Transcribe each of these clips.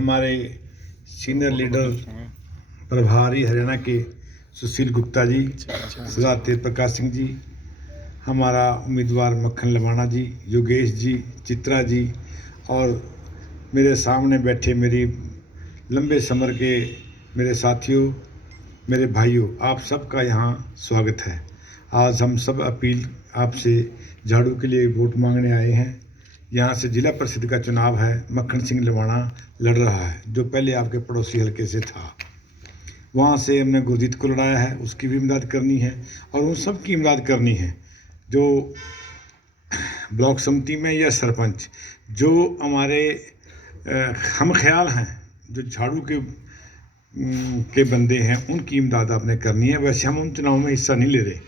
हमारे senior leader प्रभारी हरियाणा के सुशील गुप्ता जी, सरदार तेज प्रकाश सिंह जी, हमारा उम्मीदवार मक्खन लवाना जी, योगेश जी, चित्रा जी और मेरे सामने बैठे मेरी लंबे समर के मेरे साथियों, मेरे भाइयों, आप सबका यहाँ स्वागत है। आज हम सब अपील आपसे झाड़ू के लिए वोट मांगने आए हैं। यहाँ से जिला परिषद का चुनाव है। मक्खन सिंह लवाना लड़ रहा है, जो पहले आपके पड़ोसी हलके से था। वहाँ से हमने गुरजीत को लड़ाया है, उसकी भी इमदाद करनी है और उन सब की इमदाद करनी है जो ब्लॉक समिति में या सरपंच जो हमारे हम ख्याल हैं, जो झाड़ू के बंदे हैं, उनकी इमदाद आपने करनी है। वैसे हम उन चुनाव में हिस्सा नहीं ले रहे,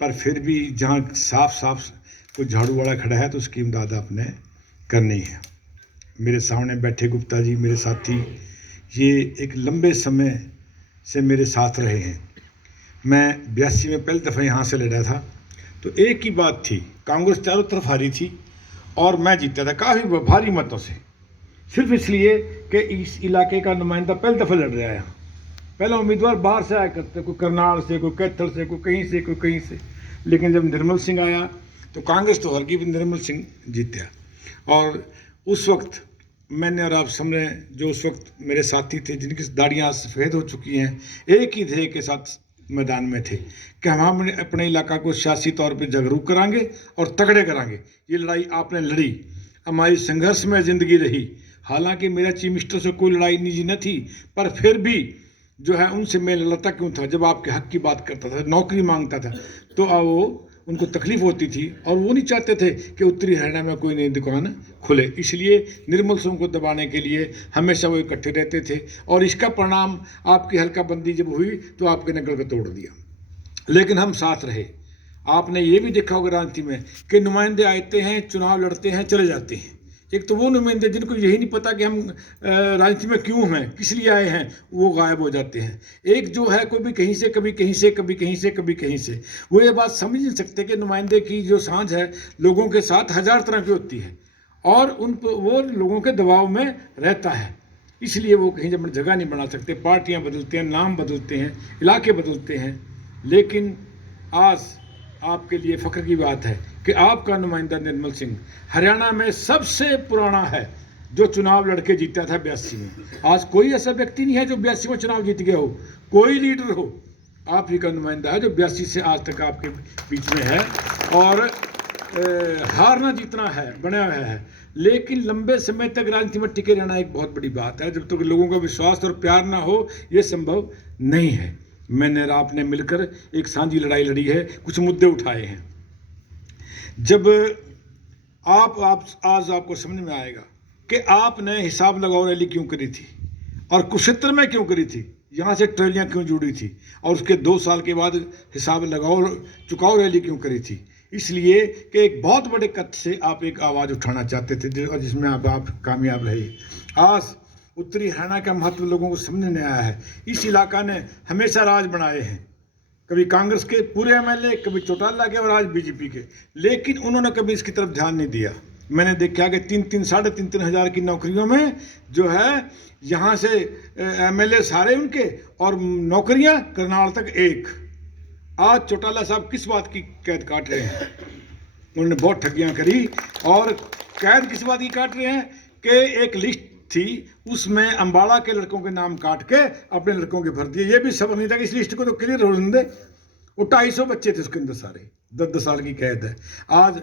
पर फिर भी जहाँ साफ साफ कोई झाड़ू वाला खड़ा है तो उसकी इमदाद आपने करनी है। मेरे सामने बैठे गुप्ता जी मेरे साथी, ये एक लंबे समय से मेरे साथ रहे हैं। मैं 82 में पहली दफ़ा यहाँ से लड़ा था तो एक ही बात थी, कांग्रेस चारों तरफ हारी थी और मैं जीता था काफ़ी भारी मतों से, सिर्फ इसलिए कि इस इलाके का नुमाइंदा पहली दफ़ा लड़ रहा है। पहला उम्मीदवार बाहर से आया करते, कोई करनाल से, कोई कैथल से, कोई कहीं से, कोई कहीं से। लेकिन जब निर्मल सिंह आया तो कांग्रेस तो हर की भी निर्मल सिंह जीता। और उस वक्त मैंने और आप सामने जो उस वक्त मेरे साथी थे, जिनकी दाढ़ियाँ सफ़ेद हो चुकी हैं, एक ही ध्येय के साथ मैदान में थे कि हम अपने इलाका को सियासी तौर पर जागरूक कराएंगे और तगड़े कराएंगे। ये लड़ाई आपने लड़ी, हमारी संघर्ष में ज़िंदगी रही। हालांकि मेरा चीफ मिनिस्टर से कोई लड़ाई निजी न थी, पर फिर भी जो है उनसे मैं लड़ता क्यों था। जब आपके हक की बात करता था, नौकरी मांगता था, तो वो उनको तकलीफ होती थी और वो नहीं चाहते थे कि उत्तरी हरियाणा में कोई नई दुकान खुले। इसलिए निर्मल सिंह को दबाने के लिए हमेशा वो इकट्ठे रहते थे और इसका परिणाम आपकी हल्का बंदी जब हुई तो आपके ने गल को तोड़ दिया। लेकिन हम साथ रहे। आपने ये भी देखा होगा राजनीति में कि नुमाइंदे आते हैं, चुनाव लड़ते हैं, चले जाते हैं। एक तो वो नुमाइंदे जिनको यही नहीं पता कि हम राजनीति में क्यों हैं, किस लिए आए हैं, वो गायब हो जाते हैं। एक जो है कोई भी कहीं से, कभी कहीं से, कभी कहीं से, कभी कहीं से, वो ये बात समझ नहीं सकते कि नुमाइंदे की जो सांझ है लोगों के साथ हजार तरह की होती है और वो लोगों के दबाव में रहता है। इसलिए वो कहीं जब जगह नहीं बना सकते। पार्टियाँ बदलते हैं, नाम बदलते हैं, इलाके बदलते हैं। लेकिन आज आपके लिए फ़ख्र की बात है कि आपका नुमाइंदा निर्मल सिंह हरियाणा में सबसे पुराना है जो चुनाव लड़के जीता था 82 में। आज कोई ऐसा व्यक्ति नहीं है जो 82 में चुनाव जीत गया हो, कोई लीडर हो। आप ही का नुमाइंदा है जो 82 से आज तक आपके बीच में है और हारना जीतना है बना हुआ है। लेकिन लंबे समय तक राजनीति में टिके रहना एक बहुत बड़ी बात है। जब तक लोगों का विश्वास और प्यार ना हो, ये संभव नहीं है। मैंने और आपने मिलकर एक साझी लड़ाई लड़ी है, कुछ मुद्दे उठाए हैं। जब आज आपको समझ में आएगा कि आपने हिसाब लगाओ रैली क्यों करी थी और कुरुक्षेत्र में क्यों करी थी, यहाँ से ट्रेलियाँ क्यों जुड़ी थी और उसके 2 साल के बाद हिसाब लगाओ चुकाओ रैली क्यों करी थी। इसलिए कि एक बहुत बड़े कद से आप एक आवाज़ उठाना चाहते थे और जिसमें आप कामयाब रहे। आज उत्तरी हरियाणा का महत्व लोगों को समझ नहीं आया है। इस इलाका ने हमेशा राज बनाए हैं, कभी कांग्रेस के पूरे एमएलए, कभी चौटाला के और आज बीजेपी के, लेकिन उन्होंने कभी इसकी तरफ ध्यान नहीं दिया। मैंने देखा कि 3-3, 3.5 हज़ार की नौकरियों में जो है यहाँ से एमएलए सारे उनके और नौकरियाँ करनाल तक एक। आज चौटाला साहब किस बात की कैद काट रहे हैं? उन्होंने बहुत ठगियाँ करी और कैद किस बात की काट रहे हैं कि एक लिस्ट थी, उसमें अंबाला के लड़कों के नाम काट के अपने लड़कों के भर दिए। ये भी सब नहीं था कि इस लिस्ट को तो क्लियर हो दे। वो 250 बच्चे थे उसके अंदर, सारे 10-10 साल की कैद है। आज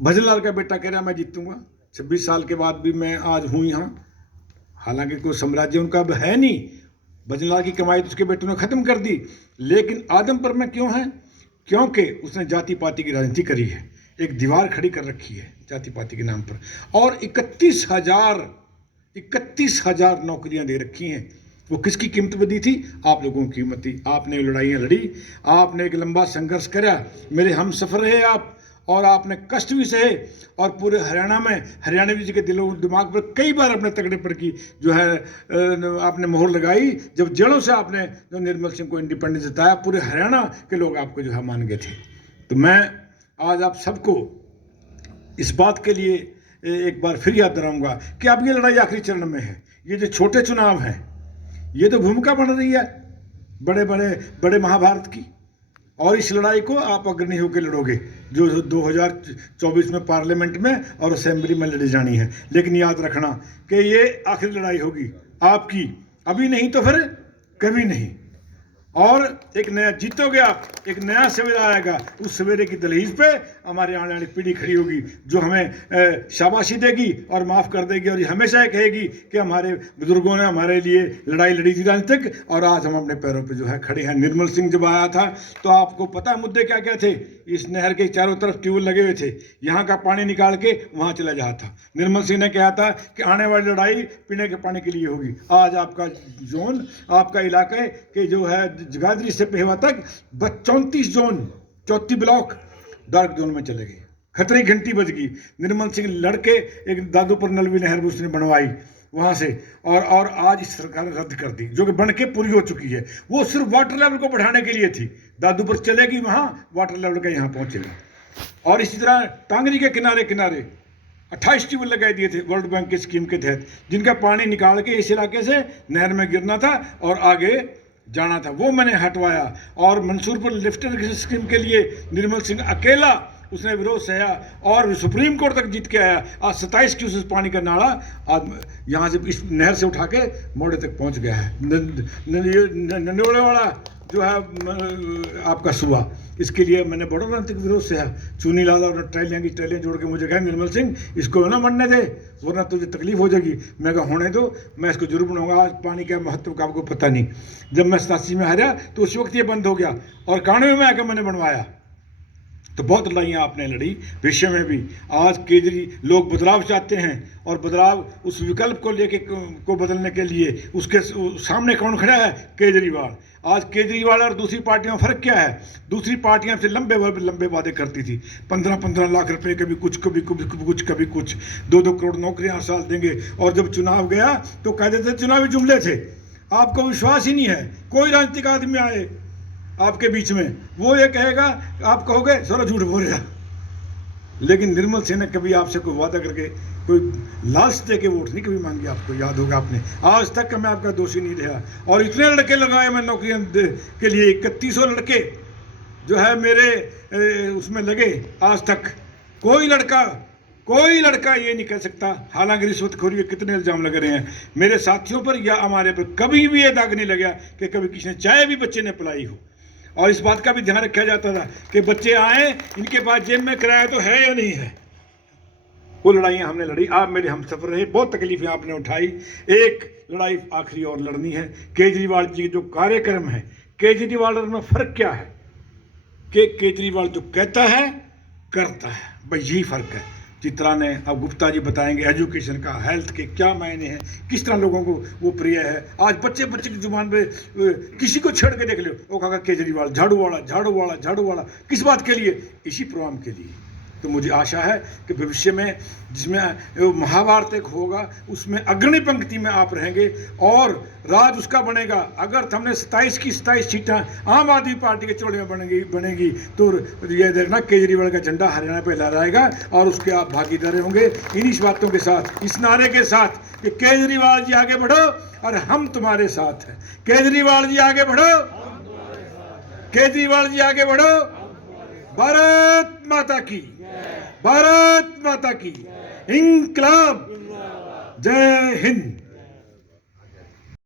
भजनलाल का बेटा कह रहा मैं जीतूंगा, 26 साल के बाद भी मैं आज हूँ यहाँ। हालांकि कोई साम्राज्य उनका अब है नहीं, भजनलाल की कमाई तो उसके बेटों ने ख़त्म कर दी। लेकिन आदमपुर में क्यों है? क्योंकि उसने जाति पाति की राजनीति करी है, एक दीवार खड़ी कर रखी है जाति पाति के नाम पर और 31,000 नौकरियां दे रखी हैं। वो किसकी कीमत पे दी थी? आप लोगों की कीमत थी। आपने लड़ाइयाँ लड़ी, आपने एक लंबा संघर्ष करा, मेरे हम सफ़र रहे आप, और आपने कष्ट भी सहे और पूरे हरियाणा में हरियाणवी जी के दिलों दिमाग पर कई बार अपने तगड़े पर की जो है आपने मोहर लगाई। जब जड़ों से आपने जो निर्मल सिंह को इंडिपेंडेंस जिताया, पूरे हरियाणा के लोग आपको जो है मान गए थे। तो मैं आज आप सबको इस बात के लिए एक बार फिर याद दिलाऊंगा कि अब ये लड़ाई आखिरी चरण में है। ये जो छोटे चुनाव हैं, ये तो भूमिका बन रही है बड़े महाभारत की, और इस लड़ाई को आप अग्रणी होकर लड़ोगे जो 2024 में पार्लियामेंट में और असेंबली में लड़ी जानी है। लेकिन याद रखना कि ये आखिरी लड़ाई होगी आपकी, अभी नहीं तो फिर कभी नहीं। और एक नया जीतोगे आप, एक नया सवेरा आएगा, उस सवेरे की दहलीज पे हमारे आने वाली पीढ़ी खड़ी होगी जो हमें शाबाशी देगी और माफ़ कर देगी, और ये हमेशा ये कहेगी कि हमारे बुजुर्गों ने हमारे लिए लड़ाई लड़ी थी राजनीतिक, और आज हम अपने पैरों पे जो है खड़े हैं। निर्मल सिंह जब आया था तो आपको पता है मुद्दे क्या क्या थे? इस नहर के चारों तरफ ट्यूबवेल लगे हुए थे, यहाँ का पानी निकाल के वहाँ चला जाता था। निर्मल सिंह ने कहा था कि आने वाली लड़ाई पीने के पानी के लिए होगी। आज आपका जोन, आपका इलाका के जो है जगाधरी से पेहवा तक 34 जोन, 34 ब्लॉक डार्क जोन में चले गए। खतरे की घंटी बज गई। निर्मल सिंह लड़के एक दादूपुर नलवी नहर उसने बनवाई वहाँ से, और आज इस सरकार ने रद्द कर दी, जो कि बन के पूरी हो चुकी है। वो सिर्फ वाटर लेवल को बढ़ाने के लिए थी। दादूपुर चलेगी, वहाँ वाटर लेवल का यहाँ पहुँचेगा। और इसी तरह टांगरी के किनारे किनारे 28 ट्यूबवेल लगाए दिए थे वर्ल्ड बैंक की स्कीम के तहत, जिनका पानी निकाल के इस इलाके से नहर में गिरना था और आगे जाना था, वो मैंने हटवाया। और मंसूरपुर लिफ्टर स्कीम के लिए निर्मल सिंह अकेला उसने विरोध सहा और सुप्रीम कोर्ट तक जीत के आया। आज 27 क्यूसेस पानी का नाला आज यहाँ से इस नहर से उठा के मोड़े तक पहुँच गया है। नंदोड़े वाला जो है आपका सूबा, इसके लिए मैंने बड़ा राजनीतिक विरोध सहा। चुनी लाला और ट्रेलियाँ जोड़ के मुझे कहा निर्मल सिंह इसको ना बनने दे वरना तुझे तकलीफ हो जाएगी। मैं कहा होने दो, मैं इसको जरूर बनाऊंगा। आज पानी का महत्व का आपको पता नहीं। जब मैं 87 में हारा तो उस वक्त ये बंद हो गया, और 91 में आकर मैंने बनवाया। तो बहुत लड़ाइयाँ आपने लड़ी विषय में भी। आज केजरी लोग बदलाव चाहते हैं, और बदलाव उस विकल्प को लेके को बदलने के लिए उसके सामने कौन खड़ा है? केजरीवाल। आज केजरीवाल और दूसरी पार्टियों में फ़र्क क्या है? दूसरी पार्टियां से लंबे वादे करती थी, 15-15 लाख रुपए, कभी कुछ 2-2 करोड़ नौकरियां हर साल देंगे। और जब चुनाव गया तो कह देते चुनावी जुमले थे। आपको विश्वास ही नहीं है, कोई राजनीतिक आदमी आए आपके बीच में वो ये कहेगा, आप कहोगे सारा झूठ बोल रहा। लेकिन निर्मल सिंह ने कभी आपसे कोई वादा करके, कोई लालच दे के वोट नहीं कभी मांगी। आपको याद होगा, आपने आज तक मैं आपका दोषी नहीं रहा। और इतने लड़के लगाए मैं नौकरियां के लिए, 3100 लड़के जो है मेरे उसमें लगे। आज तक कोई लड़का ये नहीं कह सकता, हालांकि रिश्वतखोरी के कितने इल्जाम लग रहे हैं मेरे साथियों पर या हमारे पर, कभी भी ये दाग नहीं लगा कि कभी किसी ने चाहे भी बच्चे ने पलाई हो। और इस बात का भी ध्यान रखा जाता था कि बच्चे आए, इनके पास जेब में किराया तो है या नहीं है। वो लड़ाइयाँ हमने लड़ी, आप मेरे हम सफर रहे, बहुत तकलीफें आपने उठाई। एक लड़ाई आखिरी और लड़नी है। केजरीवाल जी के जो कार्यक्रम है, केजरीवाल में फ़र्क क्या है कि केजरीवाल जो कहता है करता है, बस यही फ़र्क है। चित्रा ने, अब गुप्ता जी बताएंगे एजुकेशन का, हेल्थ के क्या मायने हैं, किस तरह लोगों को वो प्रिय है। आज बच्चे की जुबान पे किसी को छेड़ के देख लो, वो कहा केजरीवाल झाड़ू वाला, किस बात के लिए? इसी प्रोग्राम के लिए। तो मुझे आशा है कि भविष्य में जिसमें महाभारत एक होगा, उसमें अग्रणी पंक्ति में आप रहेंगे और राज उसका बनेगा। अगर हमने 27 की 27 सीटें आम आदमी पार्टी के चोड़े में बनेगी तो ये देखना केजरीवाल का झंडा हरियाणा पे लहराएगा और उसके आप भागीदार होंगे। इन्हीं बातों के साथ, इस नारे के साथ कि केजरीवाल जी आगे बढ़ो और हम तुम्हारे साथ हैं। केजरीवाल जी आगे बढ़ो, केजरीवाल जी आगे बढ़ो। भारत माता की, भारत माता की, इंकलाब, जय हिंद।